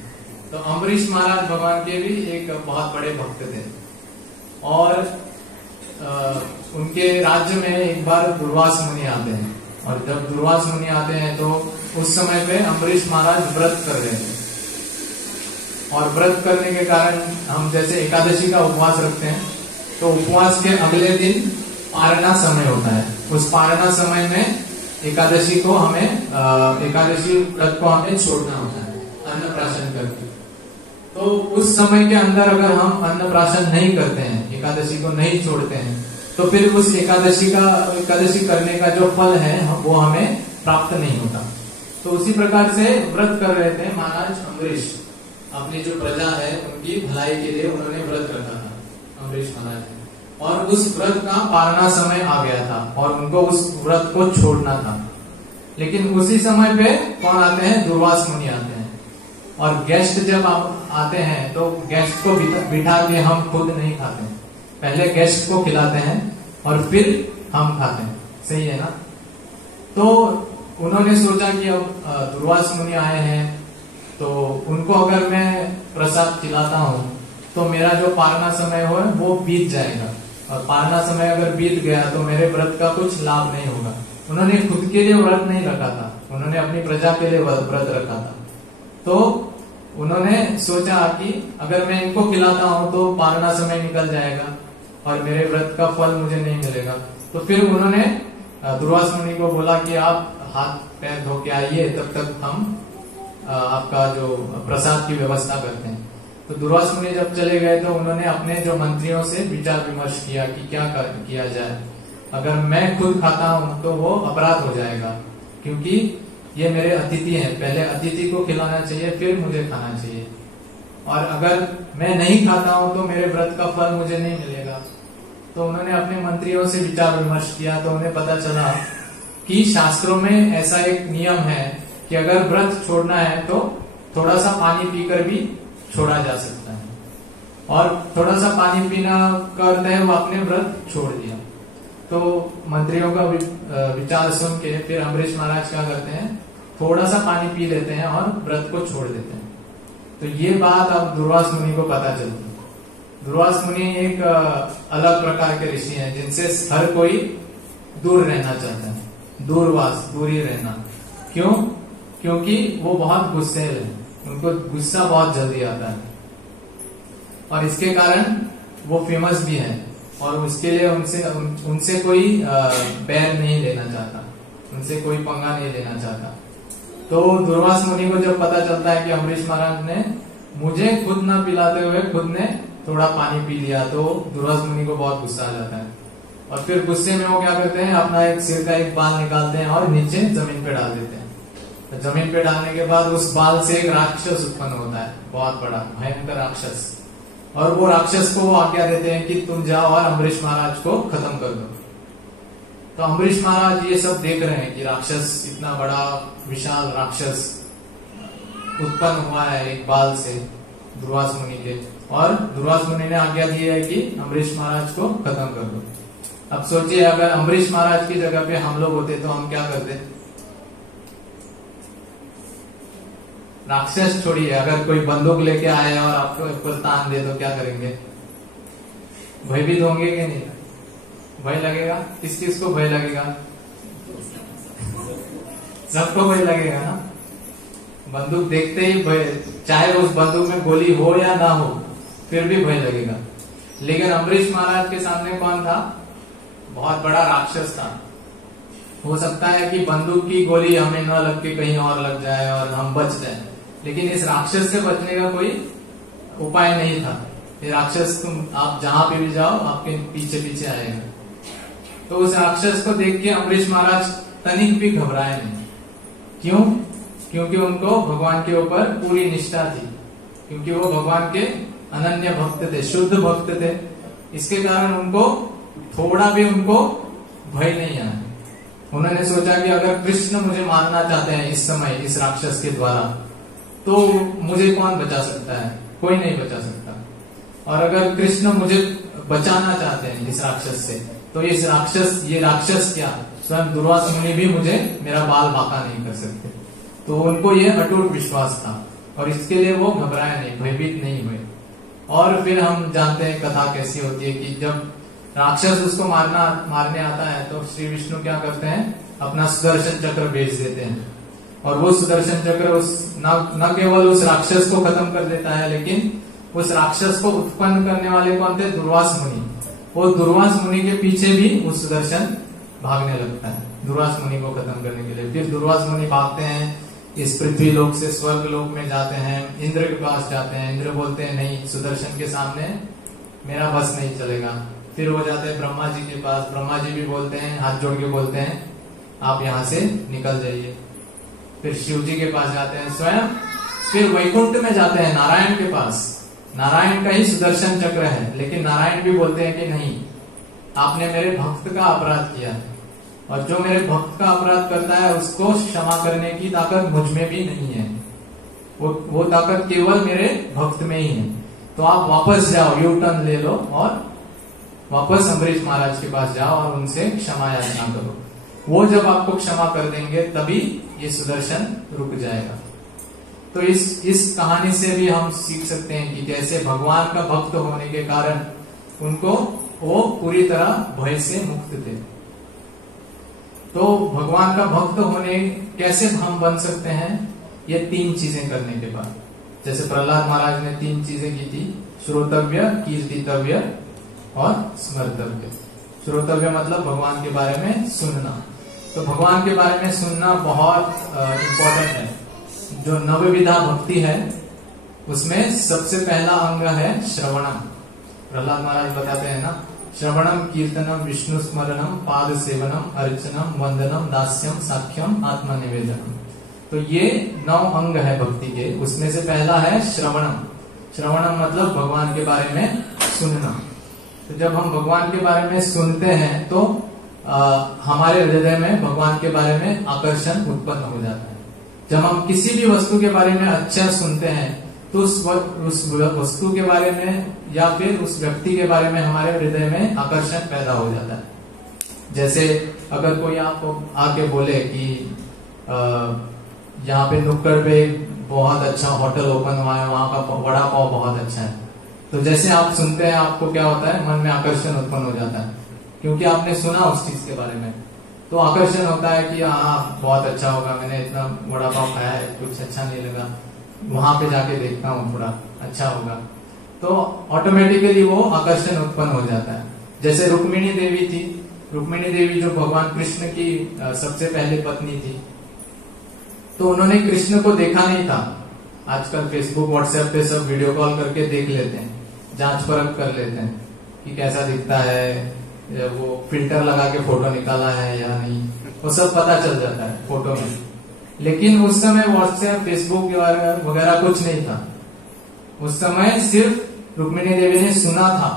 तो अम्बरीश महाराज भगवान के भी एक बहुत बड़े भक्त थे, और उनके राज्य में एक बार दुर्वास मुनि आते हैं। और जब दुर्वास मुनि आते हैं तो उस समय पे अम्बरीश महाराज व्रत कर रहे थे, और व्रत करने के कारण हम जैसे एकादशी का उपवास रखते हैं, तो उपवास के अगले दिन पारणा समय होता है। उस पारणा समय में एकादशी को हमें एकादशी व्रत को हमें छोड़ना होता है अन्नप्राशन करके। तो उस समय के अंदर अगर हम अन्नप्राशन नहीं करते हैं, एकादशी को नहीं छोड़ते हैं, तो फिर उस एकादशी करने का जो फल है वो हमें प्राप्त नहीं होता। तो उसी प्रकार से व्रत कर रहे थे महाराज अम्बरीश, अपनी जो प्रजा है उनकी भलाई के लिए उन्होंने व्रत रखा था अम्बरीश महाराज, और उस व्रत का पारणा समय आ गया था और उनको उस व्रत को छोड़ना था। लेकिन उसी समय पे कौन आते हैं? दुर्वास मुनि आते हैं। और गेस्ट जब आप आते हैं तो गेस्ट को बिठा के हम खुद नहीं खाते हैं, पहले गेस्ट को खिलाते हैं और फिर हम खाते हैं, सही है ना? तो उन्होंने सोचा कि अब दुर्वास मुनि आए हैं तो उनको अगर मैं प्रसाद खिलाता हूँ तो मेरा जो पारणा समय हो वो बीत जाएगा, और पारणा समय अगर बीत गया तो मेरे व्रत का कुछ लाभ नहीं होगा। उन्होंने खुद के लिए व्रत नहीं रखा था, उन्होंने अपनी प्रजा के लिए व्रत रखा था। तो उन्होंने सोचा कि अगर मैं इनको खिलाता हूँ तो पारणा समय निकल जाएगा और मेरे व्रत का फल मुझे नहीं मिलेगा। तो फिर उन्होंने दुर्वास मुनि को बोला कि आप हाथ पैर धो के आइए, तब तक हम आपका जो प्रसाद की व्यवस्था करते हैं। तो दुर्वास मुनि जब चले गए तो उन्होंने अपने जो मंत्रियों से विचार विमर्श किया कि क्या किया जाए। अगर मैं खुद खाता हूँ तो वो अपराध हो जाएगा, क्योंकि ये मेरे अतिथि हैं, पहले अतिथि को खिलाना चाहिए फिर मुझे खाना चाहिए। और अगर मैं नहीं खाता हूँ तो मेरे व्रत का फल मुझे नहीं मिलेगा। तो उन्होंने अपने मंत्रियों से विचार विमर्श किया तो उन्हें पता चला कि शास्त्रों में ऐसा एक नियम है कि अगर व्रत छोड़ना है तो थोड़ा सा पानी पीकर भी छोड़ा जा सकता है। और थोड़ा सा पानी पीना का अर्थ है वो अपने व्रत छोड़ दिया। तो मंत्रियों का विचार सुन के फिर अम्बरीश महाराज क्या करते हैं, थोड़ा सा पानी पी लेते हैं और व्रत को छोड़ देते हैं। तो ये बात अब दुर्वास मुनि को पता चलती। दुर्वास मुनि एक अलग प्रकार के ऋषि हैं जिनसे हर कोई दूर रहना चाहता है। दूरवास, दूरी रहना। क्यों? क्योंकि वो बहुत गुस्सेल है, उनको गुस्सा बहुत जल्दी आता है और इसके कारण वो फेमस भी है और उसके लिए उनसे कोई बैर नहीं लेना चाहता, उनसे कोई पंगा नहीं लेना चाहता। तो दुर्वास मुनि को जब पता चलता है कि अम्बरीश महाराज ने मुझे खुद न पिलाते हुए खुद ने थोड़ा पानी पी लिया, तो दुर्वास मुनि को बहुत गुस्सा आ जाता है और फिर गुस्से में वो क्या करते हैं, अपना एक सिर का एक बाल निकालते हैं और नीचे जमीन पे डाल देते हैं। तो जमीन पे डालने के बाद उस बाल से एक राक्षस उत्पन्न होता है, बहुत बड़ा भयंकर राक्षस, और वो राक्षस को वो आज्ञा देते हैं कि तुम जाओ और अम्बरीश महाराज को खत्म कर दो। तो अम्बरीश महाराज ये सब देख रहे हैं कि राक्षस, इतना बड़ा विशाल राक्षस उत्पन्न हुआ है एक बाल से दुर्वास मुनि के, और दुर्वास मुनि ने आज्ञा दी है कि अम्बरीश महाराज को खत्म कर दो। अब सोचिए अगर अम्बरीश महाराज की जगह पे हम लोग होते तो हम क्या करते? राक्षस छोड़िए, अगर कोई बंदूक लेके आए और आपको ऊपर तान दे तो क्या करेंगे? भयभीत होंगे कि नहीं? भय लगेगा। किस चीज को भय लगेगा? सबको भय लगेगा ना। बंदूक देखते ही भय, चाहे उस बंदूक में गोली हो या ना हो फिर भी भय लगेगा। लेकिन अम्बरीश महाराज के सामने कौन था? बहुत बड़ा राक्षस था। हो सकता है कि बंदूक की गोली हमें न लग के कहीं और लग जाए और हम बच जाए, लेकिन इस राक्षस से बचने का कोई उपाय नहीं था। ये राक्षस आप जहां पे भी जाओ आपके पीछे पीछे आएगा। तो उस राक्षस को देख के अम्बरीश महाराज तनिक भी घबराए नहीं। क्यों? क्योंकि उनको भगवान के ऊपर पूरी निष्ठा थी, क्योंकि वो भगवान के अनन्य भक्त थे, शुद्ध भक्त थे। इसके कारण उनको थोड़ा भी उनको भय नहीं आया। उन्होंने सोचा कि अगर कृष्ण मुझे मारना चाहते हैं इस समय इस राक्षस के द्वारा, तो मुझे कौन बचा सकता है? कोई नहीं बचा सकता। और अगर कृष्ण मुझे बचाना चाहते हैं इस राक्षस से, तो ये राक्षस क्या, स्वयं दुर्वास मुनि भी मुझे मेरा बाल बांका नहीं कर सकते। तो उनको ये अटूट विश्वास था और इसके लिए वो घबराए नहीं, भयभीत नहीं हुए। और फिर हम जानते हैं कथा कैसी होती है कि जब राक्षस उसको मारने आता है तो श्री विष्णु क्या करते हैं, अपना सुदर्शन चक्र भेज देते हैं और वो सुदर्शन चक्र न केवल उस राक्षस को खत्म कर देता है, लेकिन उस राक्षस को उत्पन्न करने वाले कौन थे? दुर्वास मुनि। वो दुर्वास मुनि के पीछे भी वो सुदर्शन भागने लगता है दुर्वास मुनि को खत्म करने के लिए। फिर दुर्वास मुनि भागते हैं, इस पृथ्वी लोक से स्वर्ग लोक में जाते हैं, इंद्र के पास जाते हैं। इंद्र बोलते हैं नहीं, सुदर्शन के सामने मेरा बस नहीं चलेगा। फिर वो जाते हैं ब्रह्मा जी के पास, ब्रह्मा जी भी बोलते हैं, हाथ जोड़ के बोलते हैं आप यहाँ से निकल जाइए। फिर शिव जी के पास जाते हैं स्वयं, फिर वैकुंठ में जाते हैं नारायण के पास। नारायण का ही सुदर्शन चक्र है, लेकिन नारायण भी बोलते हैं कि नहीं, आपने मेरे भक्त का अपराध किया है और जो मेरे भक्त का अपराध करता है उसको क्षमा करने की ताकत मुझ में भी नहीं है, वो ताकत केवल मेरे भक्त में ही है। तो आप वापस जाओ, यू टर्न ले लो और वापस अम्बरीश महाराज के पास जाओ और उनसे क्षमा याचना करो। वो जब आपको क्षमा कर देंगे तभी ये सुदर्शन रुक जाएगा। तो इस कहानी से भी हम सीख सकते हैं कि कैसे भगवान का भक्त होने के कारण उनको वो पूरी तरह भय से मुक्त थे। तो भगवान का भक्त होने कैसे हम बन सकते हैं? ये 3 चीजें करने के बाद, जैसे प्रहलाद महाराज ने 3 चीजें की थी, श्रोतव्य, कीर्तितव्य और स्मर्तव्य। श्रोतव्य मतलब भगवान के बारे में सुनना। तो भगवान के बारे में सुनना बहुत इम्पोर्टेंट है। जो नवविधा भक्ति है उसमें सबसे पहला अंग है श्रवणम। प्रहलाद महाराज बताते हैं ना, श्रवणम कीर्तनम विष्णु स्मरणम पाद सेवनम अर्चनम वंदनम दास्यम साख्यम आत्मनिवेदनम। तो ये 9 अंग है भक्ति के, उसमें से पहला है श्रवणम। श्रवणम मतलब भगवान के बारे में सुनना। तो जब हम भगवान के बारे में सुनते हैं तो हमारे हृदय में भगवान के बारे में आकर्षण उत्पन्न हो जाता है। जब हम किसी भी वस्तु के बारे में अच्छा सुनते हैं तो उस वस्तु के बारे में या फिर उस व्यक्ति के बारे में हमारे हृदय में आकर्षण पैदा हो जाता है। जैसे अगर कोई आपको आके बोले कि यहाँ पे नुक्कड़ पे बहुत अच्छा होटल ओपन हुआ है, वहां का वड़ा पाव बहुत अच्छा है, तो जैसे आप सुनते हैं आपको क्या होता है, मन में आकर्षण उत्पन्न हो जाता है, क्योंकि आपने सुना उस चीज के बारे में, तो आकर्षण होता है कि हाँ बहुत अच्छा होगा, मैंने इतना वड़ा पाव खाया है, कुछ अच्छा नहीं लगा, वहां पे जाके देखता हूँ थोड़ा अच्छा होगा, तो ऑटोमेटिकली वो आकर्षण उत्पन्न हो जाता है। जैसे रुक्मिणी देवी थी, रुक्मिणी देवी जो भगवान कृष्ण की सबसे पहले पत्नी थी, तो उन्होंने कृष्ण को देखा नहीं था। आजकल फेसबुक व्हाट्सएप पे सब वीडियो कॉल करके देख लेते हैं, जांच परख कर लेते हैं कि कैसा दिखता है, वो फिल्टर लगा के फोटो निकाला है या नहीं, वो सब पता चल जाता है फोटो में। लेकिन उस समय व्हाट्सएप फेसबुक वगैरह कुछ नहीं था। उस समय सिर्फ रुक्मिणी देवी ने सुना था,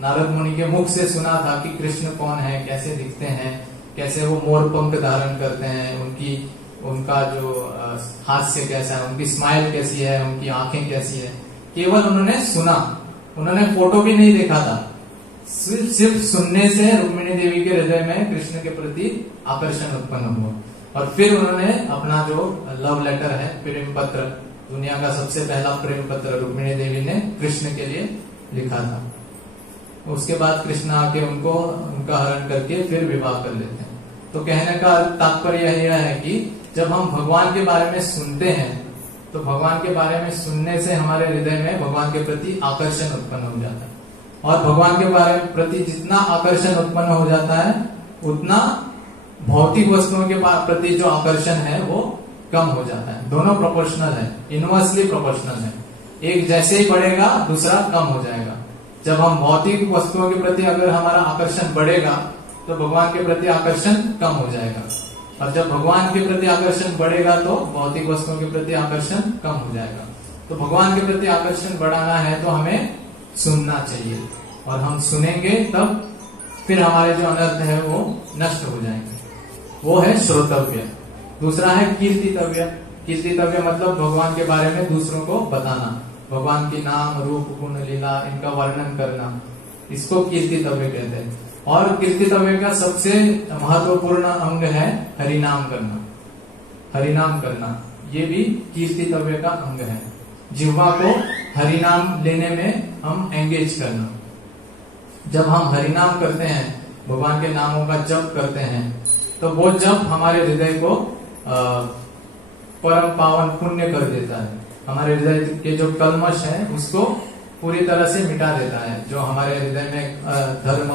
नारद मुनि के मुख से सुना था कि कृष्ण कौन है, कैसे दिखते हैं, कैसे वो मोर पंख धारण करते हैं, उनका जो हास्य कैसा है, उनकी स्माइल कैसी है, उनकी आंखें कैसी है, केवल उन्होंने सुना, उन्होंने फोटो भी नहीं देखा था। सिर्फ सुनने से रुक्मिणी देवी के हृदय में कृष्ण के प्रति आकर्षण उत्पन्न हुआ, और फिर उन्होंने अपना जो लव लेटर है, प्रेम पत्र, दुनिया का सबसे पहला प्रेम पत्र रुक्मिणी देवी ने कृष्ण के लिए लिखा था। उसके बाद कृष्ण आके उनका हरण करके फिर विवाह कर लेते हैं। तो कहने का तात्पर्य यह है कि जब हम भगवान के बारे में सुनते हैं, तो भगवान के बारे में सुनने से हमारे हृदय में भगवान के प्रति आकर्षण उत्पन्न हो जाता है, और भगवान के बारे में प्रति जितना आकर्षण उत्पन्न हो जाता है, उतना भौतिक वस्तुओं के प्रति जो आकर्षण है वो कम हो जाता है। दोनों प्रोपोर्शनल है, इनवर्सली प्रोपोर्शनल है, एक जैसे ही बढ़ेगा दूसरा कम हो जाएगा। जब हम भौतिक वस्तुओं के प्रति अगर हमारा आकर्षण बढ़ेगा, तो भगवान के प्रति आकर्षण कम हो जाएगा, और जब भगवान के प्रति आकर्षण बढ़ेगा तो भौतिक वस्तुओं के प्रति आकर्षण कम हो जाएगा। तो भगवान के प्रति आकर्षण बढ़ाना है तो हमें सुनना चाहिए, और हम सुनेंगे तब फिर हमारे जो अनर्थ है वो नष्ट हो जाएंगे। वो है श्रोतव्य। दूसरा है कीर्तितव्य। कीर्तितव्य मतलब भगवान के बारे में दूसरों को बताना, भगवान की नाम रूप गुण लीला इनका वर्णन करना, इसको कीर्तितव्य कहते हैं। और कीर्तितव्य का सबसे महत्वपूर्ण अंग है हरिनाम करना। हरिनाम करना ये भी कीर्तितव्य का अंग है। जिह्वा को हरिनाम लेने में हम एंगेज करना। जब हम हरिनाम करते हैं, भगवान के नामों का जप करते हैं, तो वो जप हमारे हृदय को परम पावन पुण्य कर देता है। हमारे हृदय के जो कल्मश है उसको पूरी तरह से मिटा देता है। जो हमारे हृदय में धर्म,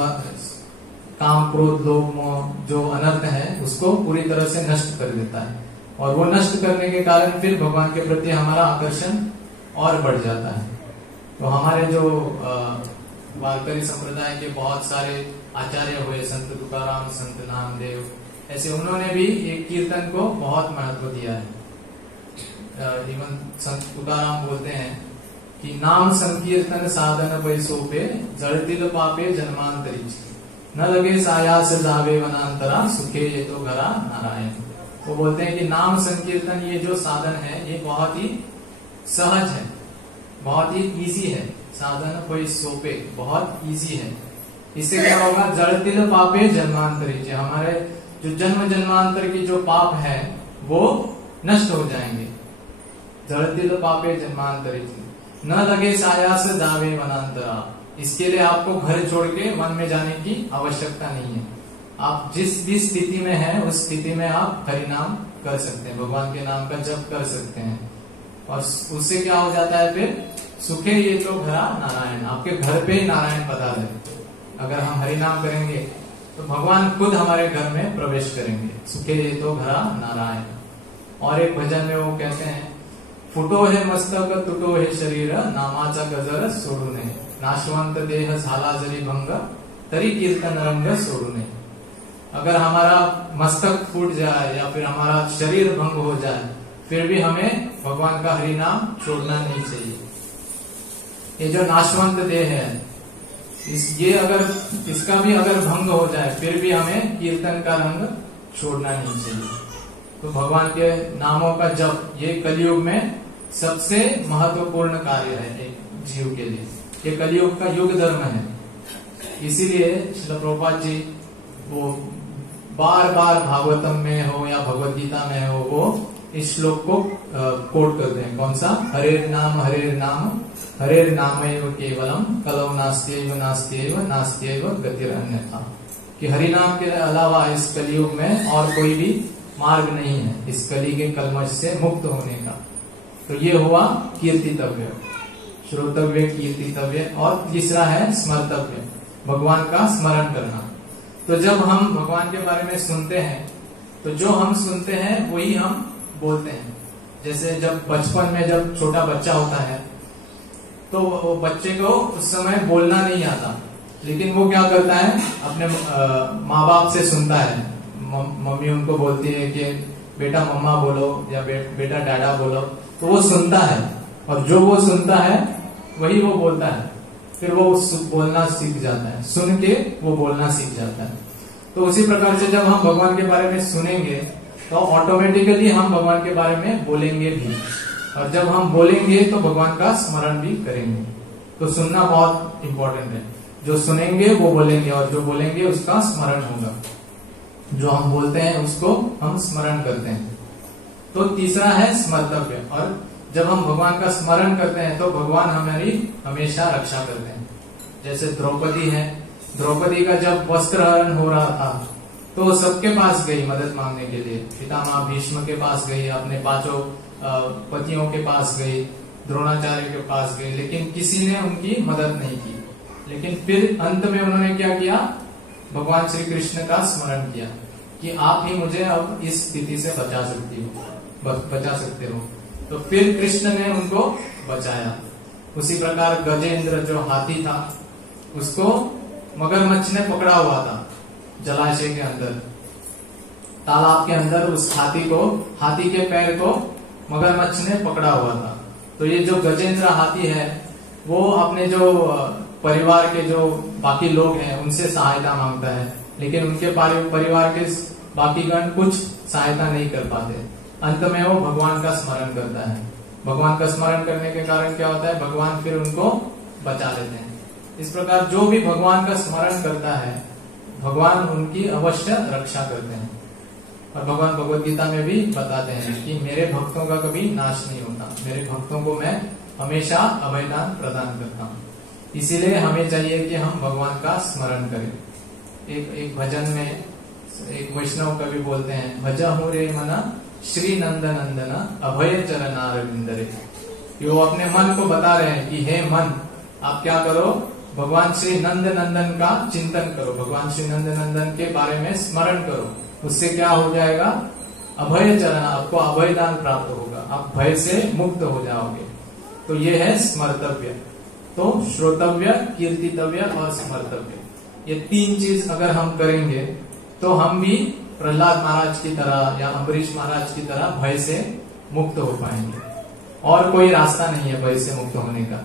काम, क्रोध, लोभ, मोह जो अनर्थ है उसको पूरी तरह से नष्ट कर देता है, और वो नष्ट करने के कारण फिर भगवान के प्रति हमारा आकर्षण और बढ़ जाता है। तो हमारे जो वारकरी संप्रदाय के बहुत सारे आचार्य हुए, संत तुकाराम, संत नामदेव, ऐसे उन्होंने भी एक कीर्तन को बहुत महत्व दिया है। इवन संत तुकाराम बोलते हैं कि नाम संकीर्तन साधन पैसों पे जड़तिल पापे जन्मांतरी, न लगे सायास जावे वनांतरा, सुखे ये तो घरा नारायण। वो बोलते हैं कि नाम संकीर्तन ये जो साधन है ये बहुत ही सहज है, बहुत ही इजी है। साधन कोई सोपे बहुत इजी है। इससे क्या होगा, जड़तिल पापे जन्मांतरी, हमारे जो जन्म जन्मांतर की जो पाप है वो नष्ट हो जाएंगे। जड़तिल पापे जन्मांतरी, न लगे सायास जावे वनांतरा। इसके लिए आपको घर छोड़ के वन में जाने की आवश्यकता नहीं है। आप जिस भी स्थिति में हैं उस स्थिति में आप हरिनाम कर सकते हैं, भगवान के नाम का जप कर सकते हैं, और उससे क्या हो जाता है फिर, सुखे ये तो घरा नारायण, आपके घर पे ही नारायण पधार है। अगर हम हरिनाम करेंगे तो भगवान खुद हमारे घर में प्रवेश करेंगे। सुखे ये तो घरा नारायण। और एक भजन में वो कहते हैं, फुटो है मस्तक तुटो है शरीर, नामाचा गजर सोडू नये, नाशवंत देह झाला जरी भंग, तरी कीर्तन रंग सोडू नये। अगर हमारा मस्तक फूट जाए या फिर हमारा शरीर भंग हो जाए, फिर भी हमें भगवान का हरिनाम छोड़ना नहीं चाहिए। ये जो नाशवंत देह है, ये अगर इसका भी अगर भंग हो जाए, फिर भी हमें कीर्तन का रंग छोड़ना नहीं चाहिए। तो भगवान के नामों का जप ये कलयुग में सबसे महत्वपूर्ण कार्य है एक जीव के लिए। ये कलयुग का युग धर्म है। इसीलिए श्रील प्रभुपाद जी वो बार बार भागवतम में हो या भगवत गीता में हो, वो इस श्लोक को कोट करते हैं। कौन सा? हरेर नाम हरेर नामैव केवलम कलौ नास्त्यैव नास्त्यैव नास्त्यैव गतिरन्यथा, कि हरि नाम के अलावा इस कलयुग में और कोई भी मार्ग नहीं है इस कली के कलमश से मुक्त होने का। तो ये हुआ कीर्तितव्य, श्रोतव्य, कीर्तितव्य। और तीसरा है स्मर्तव्य, भगवान का स्मरण करना। तो जब हम भगवान के बारे में सुनते हैं तो जो हम सुनते हैं वही हम बोलते हैं। जैसे जब बचपन में जब छोटा बच्चा होता है तो वो बच्चे को उस समय बोलना नहीं आता, लेकिन वो क्या करता है, अपने माँ बाप से सुनता है। मम्मी उनको बोलती है कि बेटा मम्मा बोलो या बेटा डैडा बोलो, तो वो सुनता है और जो वो सुनता है वही वो बोलता है। फिर वो बोलना सीख जाता है, सुन के वो बोलना सीख जाता है। तो उसी प्रकार से जब हम भगवान के बारे में सुनेंगे तो ऑटोमेटिकली हम भगवान के बारे में बोलेंगे भी, और जब हम बोलेंगे तो भगवान का स्मरण भी करेंगे। तो सुनना बहुत इंपॉर्टेंट है। जो सुनेंगे वो बोलेंगे और जो बोलेंगे उसका स्मरण होगा। जो हम बोलते हैं उसको हम स्मरण करते हैं। तो तीसरा है स्मर्तव्य, और जब हम भगवान का स्मरण करते हैं तो भगवान हमारी हमेशा रक्षा करते हैं। जैसे द्रौपदी है, द्रौपदी का जब वस्त्रहरण हो रहा था तो सबके पास गई मदद मांगने के लिए। पितामह भीष्म के पास गई, अपने 5 पतियों के पास गई, द्रोणाचार्य के पास गई, लेकिन किसी ने उनकी मदद नहीं की। लेकिन फिर अंत में उन्होंने क्या किया, भगवान श्री कृष्ण का स्मरण किया कि आप ही मुझे अब इस स्थिति से बचा सकते हो। तो फिर कृष्ण ने उनको बचाया। उसी प्रकार गजेंद्र जो हाथी था उसको मगरमच्छ ने पकड़ा हुआ था जलाशय के अंदर, तालाब के अंदर। उस हाथी के पैर को मगरमच्छ ने पकड़ा हुआ था। तो ये जो गजेंद्र हाथी है वो अपने जो परिवार के जो बाकी लोग हैं उनसे सहायता मांगता है, लेकिन उनके परिवार के बाकी गण कुछ सहायता नहीं कर पाते। अंत में वो भगवान का स्मरण करता है। भगवान का स्मरण करने के कारण क्या होता है, भगवान फिर उनको बचा लेते हैं। इस प्रकार जो भी भगवान का स्मरण करता है भगवान उनकी अवश्य रक्षा करते हैं। और भगवान भगवद गीता में भी बताते हैं कि मेरे भक्तों का कभी नाश नहीं होता, मेरे भक्तों को मैं हमेशा अभयदान प्रदान करता हूँ। इसीलिए हमें चाहिए कि हम भगवान का स्मरण करें। एक भजन में एक वैष्णव कवि बोलते हैं, भजहु रे मना श्री नंद नंदन अभय चरणारविंदरे। वो अपने मन को बता रहे हैं कि हे मन, आप क्या करो, भगवान श्री नंद नंदन का चिंतन करो, भगवान श्री नंद नंदन के बारे में स्मरण करो। उससे क्या हो जाएगा, अभय चरण, आपको अभय दान प्राप्त होगा, आप भय से मुक्त हो जाओगे। तो ये है स्मर्तव्य। तो श्रोतव्य, कीर्तितव्य और स्मर्तव्य, ये 3 चीज अगर हम करेंगे तो हम भी प्रहलाद महाराज की तरह या अम्बरीश महाराज की तरह भय से मुक्त हो पाएंगे। और कोई रास्ता नहीं है भय से मुक्त होने का।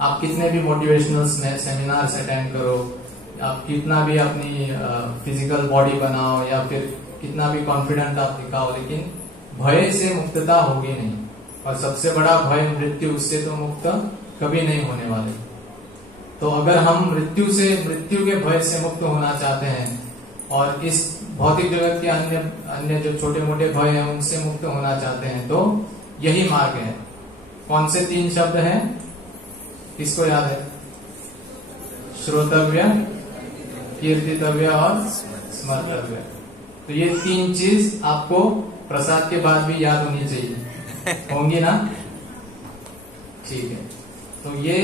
आप कितने भी मोटिवेशनल सेमिनार्स अटेंड करो, आप कितना भी अपनी फिजिकल बॉडी बनाओ या फिर कितना भी कॉन्फिडेंट आप दिखाओ, लेकिन भय से मुक्तता होगी नहीं। और सबसे बड़ा भय मृत्यु, उससे तो मुक्त कभी नहीं होने वाले। तो अगर हम मृत्यु के भय से मुक्त होना चाहते हैं और इस भौतिक जगत के अन्य जो छोटे मोटे भय हैं उनसे मुक्त होना चाहते हैं, तो यही मार्ग है। कौन से 3 शब्द हैं, किसको याद है? श्रोतव्य, कीर्तितव्य और स्मर्तव्य। तो ये 3 चीज आपको प्रसाद के बाद भी याद होनी चाहिए, होंगी ना? ठीक है। तो ये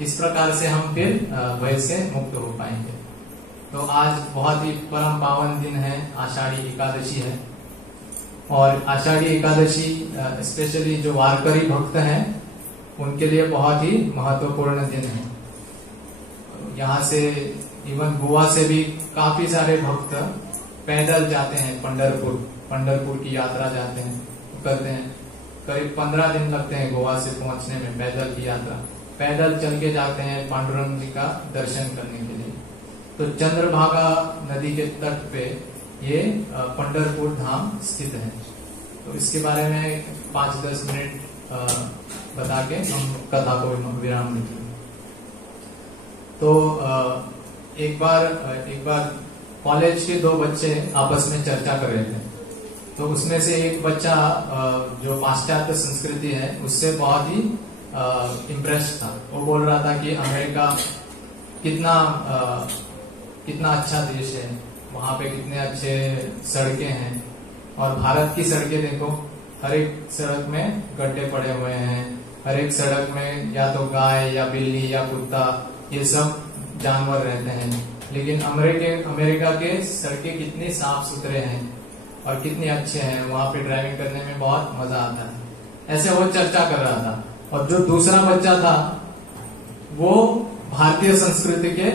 इस प्रकार से हम फिर भय से मुक्त हो पाएंगे। तो आज बहुत ही परम पावन दिन है, आषाढ़ी एकादशी है। और आषाढ़ी एकादशी स्पेशली जो वारकरी भक्त हैं उनके लिए बहुत ही महत्वपूर्ण दिन है। यहाँ से इवन गोवा से भी काफी सारे भक्त पैदल जाते हैं पंढरपुर की यात्रा करते हैं। करीब 15 दिन लगते हैं गोवा से पहुंचने में, पैदल की यात्रा। पैदल चल के जाते हैं पांडुरंग जी का दर्शन करने के लिए। तो चंद्रभागा नदी के तट पे ये पंढरपुर धाम स्थित है। तो इसके बारे में 5-10 मिनट बता के हम कथा को विराम देंगे। तो एक बार कॉलेज के 2 बच्चे आपस में चर्चा कर रहे थे। तो उसमें से एक बच्चा जो पाश्चात्य संस्कृति है उससे बहुत ही इम्प्रेस था। वो बोल रहा था कि अमेरिका कितना अच्छा देश है, वहां पे कितने अच्छे सड़कें हैं, और भारत की सड़कें देखो, हर एक सड़क में गड्ढे पड़े हुए हैं, हर एक सड़क में या तो गाय या बिल्ली या कुत्ता ये सब जानवर रहते हैं। लेकिन अमेरिका के सड़कें कितनी साफ सुथरे हैं और कितने अच्छे हैं, वहां पे ड्राइविंग करने में बहुत मजा आता है। ऐसे वो चर्चा कर रहा था। और जो दूसरा बच्चा था वो भारतीय संस्कृति के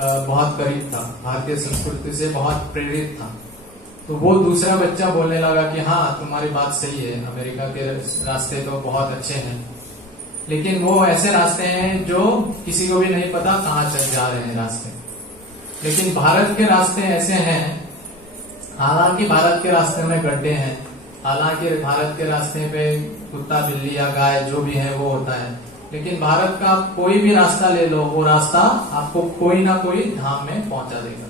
बहुत करीब था, भारतीय संस्कृति से बहुत प्रेरित था। तो वो दूसरा बच्चा बोलने लगा कि हाँ तुम्हारी बात सही है, अमेरिका के रास्ते तो बहुत अच्छे हैं, लेकिन वो ऐसे रास्ते हैं जो किसी को भी नहीं पता कहाँ चल जा रहे हैं रास्ते। लेकिन भारत के रास्ते ऐसे हैं, हालांकि भारत के रास्ते में गड्ढे हैं, हालांकि भारत के रास्ते पे कुत्ता बिल्ली या गाय जो भी है वो होता है, लेकिन भारत का कोई भी रास्ता ले लो, वो रास्ता आपको कोई ना कोई धाम में पहुंचा देगा।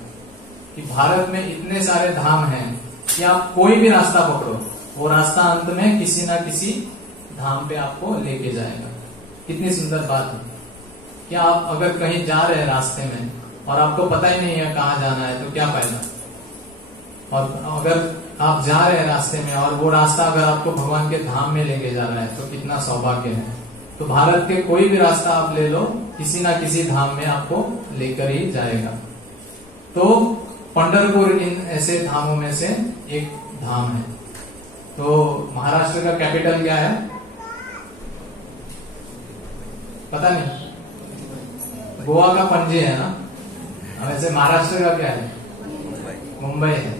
कि भारत में इतने सारे धाम हैं कि आप कोई भी रास्ता पकड़ो, वो रास्ता अंत में किसी ना किसी धाम पे आपको लेके जाएगा। कितनी सुंदर बात है कि आप अगर कहीं जा रहे हैं रास्ते में और आपको पता ही नहीं है कहाँ जाना है तो क्या फायदा। और अगर आप जा रहे हैं रास्ते में और वो रास्ता अगर आपको भगवान के धाम में लेके जा रहा है तो कितना सौभाग्य है। तो भारत के कोई भी रास्ता आप ले लो, किसी ना किसी धाम में आपको लेकर ही जाएगा। तो पंढरपुर इन ऐसे धामों में से एक धाम है। तो महाराष्ट्र का कैपिटल क्या है पता नहीं, गोवा का पणजी है ना, वैसे महाराष्ट्र का क्या है, मुंबई है।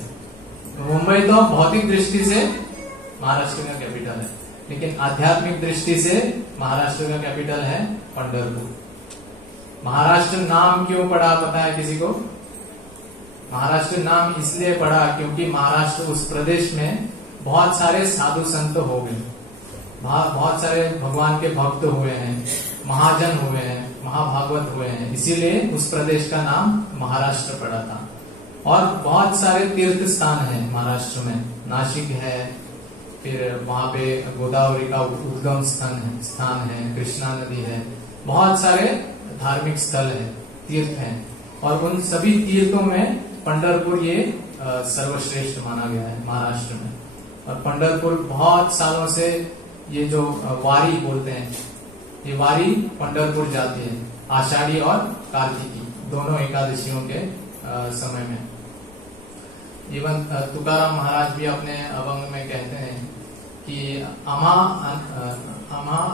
तो मुंबई तो भौतिक दृष्टि से महाराष्ट्र का कैपिटल है, लेकिन आध्यात्मिक दृष्टि से महाराष्ट्र का कैपिटल है पंढरपुर। महाराष्ट्र नाम क्यों पड़ा पता है किसी को? महाराष्ट्र नाम इसलिए पड़ा क्योंकि महाराष्ट्र उस प्रदेश में बहुत सारे साधु संत हो गए, बहुत सारे भगवान के भक्त हुए हैं, महाजन हुए हैं, महाभागवत हुए हैं, इसीलिए उस प्रदेश का नाम महाराष्ट्र पड़ा था। और बहुत सारे तीर्थ स्थान है महाराष्ट्र में, नासिक है, फिर वहां पे गोदावरी का उद्गम स्थान है, कृष्णा नदी है, बहुत सारे धार्मिक स्थल है, तीर्थ हैं, और उन सभी तीर्थों में पंढरपुर ये सर्वश्रेष्ठ माना गया है महाराष्ट्र में। और पंढरपुर बहुत सालों से ये जो वारी बोलते हैं, ये वारी पंढरपुर जाती है आषाढ़ी और कार्तिकी दोनों एकादशियों के समय में। इवन तुकाराम महाराज भी अपने अभंग में कहते हैं कि अमा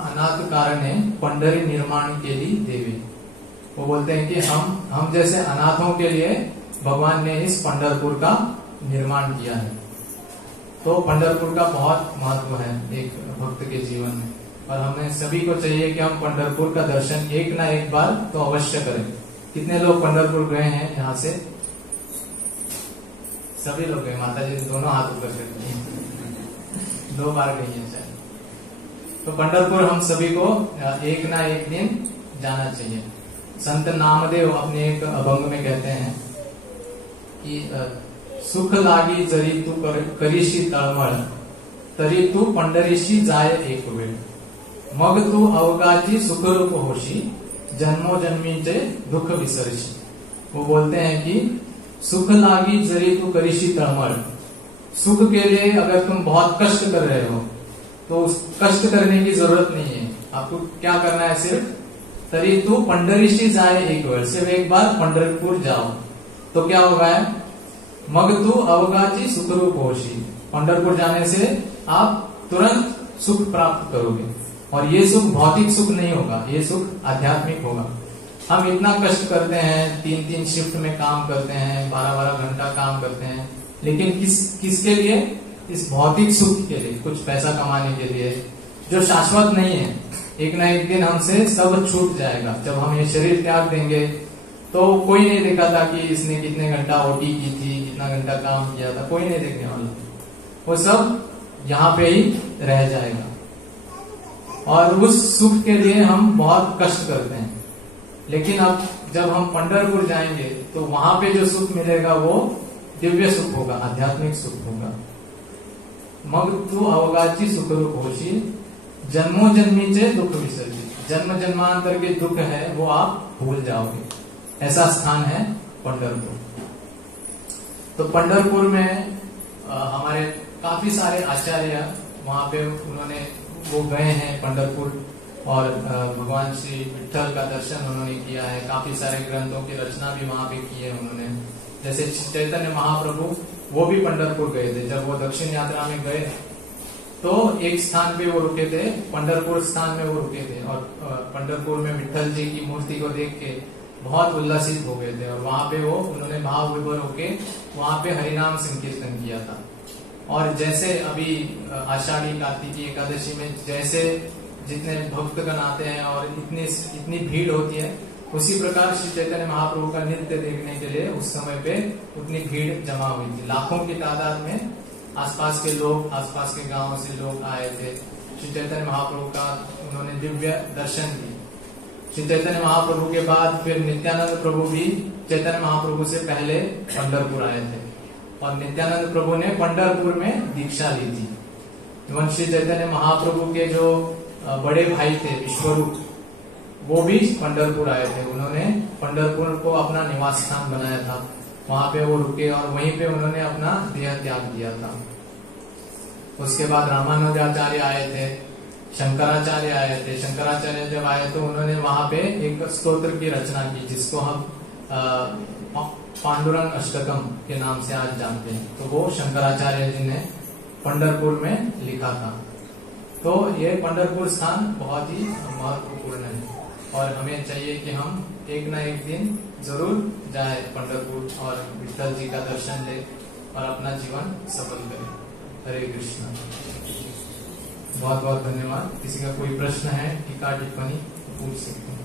अनाथ कारणे पंढरी निर्माण के लिए देवी। वो बोलते हैं कि हम जैसे अनाथों के लिए भगवान ने इस पंढरपुर का निर्माण किया है। तो पंढरपुर का बहुत महत्व है एक भक्त के जीवन में, और हमें सभी को चाहिए कि हम पंढरपुर का दर्शन एक ना एक बार तो अवश्य करें। कितने लोग पंढरपुर गए हैं यहाँ से? सभी लोग गए, माता जी दोनों हाथ ऊपर करते हैं, 2 बार गई है शायद। तो पंढरपुर हम सभी को एक ना एक दिन जाना चाहिए। संत नामदेव अपने एक अभंग में कहते हैं कि सुख लागी जरी तू करीशी तळमळ, तरी तू पंढरीशी जाय एक वेळ, मग तू अवघाची सुखरूप होशी, जन्मोजन्मीचे दुख विसरशी। वो बोलते हैं कि सुख लागी जरी तू करीशी तळमळ, सुख के लिए अगर तुम बहुत कष्ट कर रहे हो तो उस कष्ट करने की जरूरत नहीं है, आपको क्या करना है सिर्फ तरी तू पंढरीशी जाए एक वेळ, सिर्फ एक बार पंढरपुर जाओ तो क्या होगा है, मग तू अवघाची सुखरूप होशी, पंढरपुर जाने से आप तुरंत सुख प्राप्त करोगे। और ये सुख भौतिक सुख नहीं होगा, ये सुख आध्यात्मिक होगा। हम इतना कष्ट करते हैं, 3-3 शिफ्ट में काम करते हैं, 12-12 घंटा काम करते हैं, लेकिन किसके लिए? इस भौतिक सुख के लिए, कुछ पैसा कमाने के लिए, जो शाश्वत नहीं है। एक ना एक दिन हमसे सब छूट जाएगा। जब हम ये शरीर त्याग देंगे तो कोई नहीं देखा था कि इसने कितने घंटा ओटी की थी, कितना घंटा काम किया था, कोई नहीं देखने वाला। वो सब यहाँ पे ही रह जाएगा। और उस सुख के लिए हम बहुत कष्ट करते हैं, लेकिन अब जब हम पंढरपुर जाएंगे तो वहां पे जो सुख मिलेगा वो दिव्य सुख होगा, आध्यात्मिक सुख होगा। मग तू अवगाची सुखरूप होशील, जन्मों जन्मीचे दुख विसर्जित, जन्म जन्मांतर के दुख है वो आप भूल जाओगे, ऐसा स्थान है पंढरपुर। तो पंढरपुर में हमारे काफी सारे आचार्य वहां पे उन्होंने वो गए हैं पंढरपुर, और भगवान श्री विठल का दर्शन उन्होंने किया है। काफी सारे ग्रंथों की रचना भी वहां पे की है उन्होंने। जैसे चैतन्य महाप्रभु वो भी पंढरपुर गए थे। जब वो दक्षिण यात्रा में गए तो एक स्थान पे वो रुके थे, पंढरपुर स्थान में वो रुके थे, और पंढरपुर में विठल जी की मूर्ति को देख के बहुत उल्लासित हो गए थे, और वहां पे वो उन्होंने भाव विभोर होके वहां पे हरिनाम संकीर्तन किया था। और जैसे अभी आषाढ़ी कार्तिकी एकादशी में जैसे जितने भक्तगण आते हैं और इतनी भीड़ होती है, उसी प्रकार श्री चैतन्य महाप्रभु का नृत्य देखने के लिए उस समय पे उतनी भीड़ जमा हुई थी। लाखों की तादाद में आसपास के लोग, आसपास के गांवों से लोग आए थे। श्री चैतन्य महाप्रभु का उन्होंने दिव्य दर्शन किए। श्री चैतन्य महाप्रभु के बाद फिर नित्यानंद प्रभु भी चैतन्य महाप्रभु से पहले पंढरपुर आए थे, और नित्यानंद प्रभु ने पंढरपुर में दीक्षा ली थी। एवं श्री चैतन्य महाप्रभु के जो बड़े भाई थे विश्वरूप, वो भी पंढरपुर आए थे। उन्होंने पंढरपुर को अपना निवास स्थान बनाया था, वहां पे वो रुके और वहीं पे उन्होंने अपना देह त्याग दिया था। उसके बाद रामानुजाचार्य आए थे, शंकराचार्य आए थे। शंकराचार्य जब आए तो उन्होंने वहां पे एक स्तोत्र की रचना की, जिसको हम पांडुरंग अष्टकम के नाम से आज जानते हैं। तो वो शंकराचार्य जी ने पंढरपुर में लिखा था। तो ये पंढरपुर स्थान बहुत ही महत्वपूर्ण है, और हमें चाहिए कि हम एक न एक दिन जरूर जाए पंढरपुर और विठल जी का दर्शन ले और अपना जीवन सफल करें। हरे कृष्ण। बहुत बहुत धन्यवाद। किसी का कोई प्रश्न है, टीका टिप्पणी पूछ सकते हैं।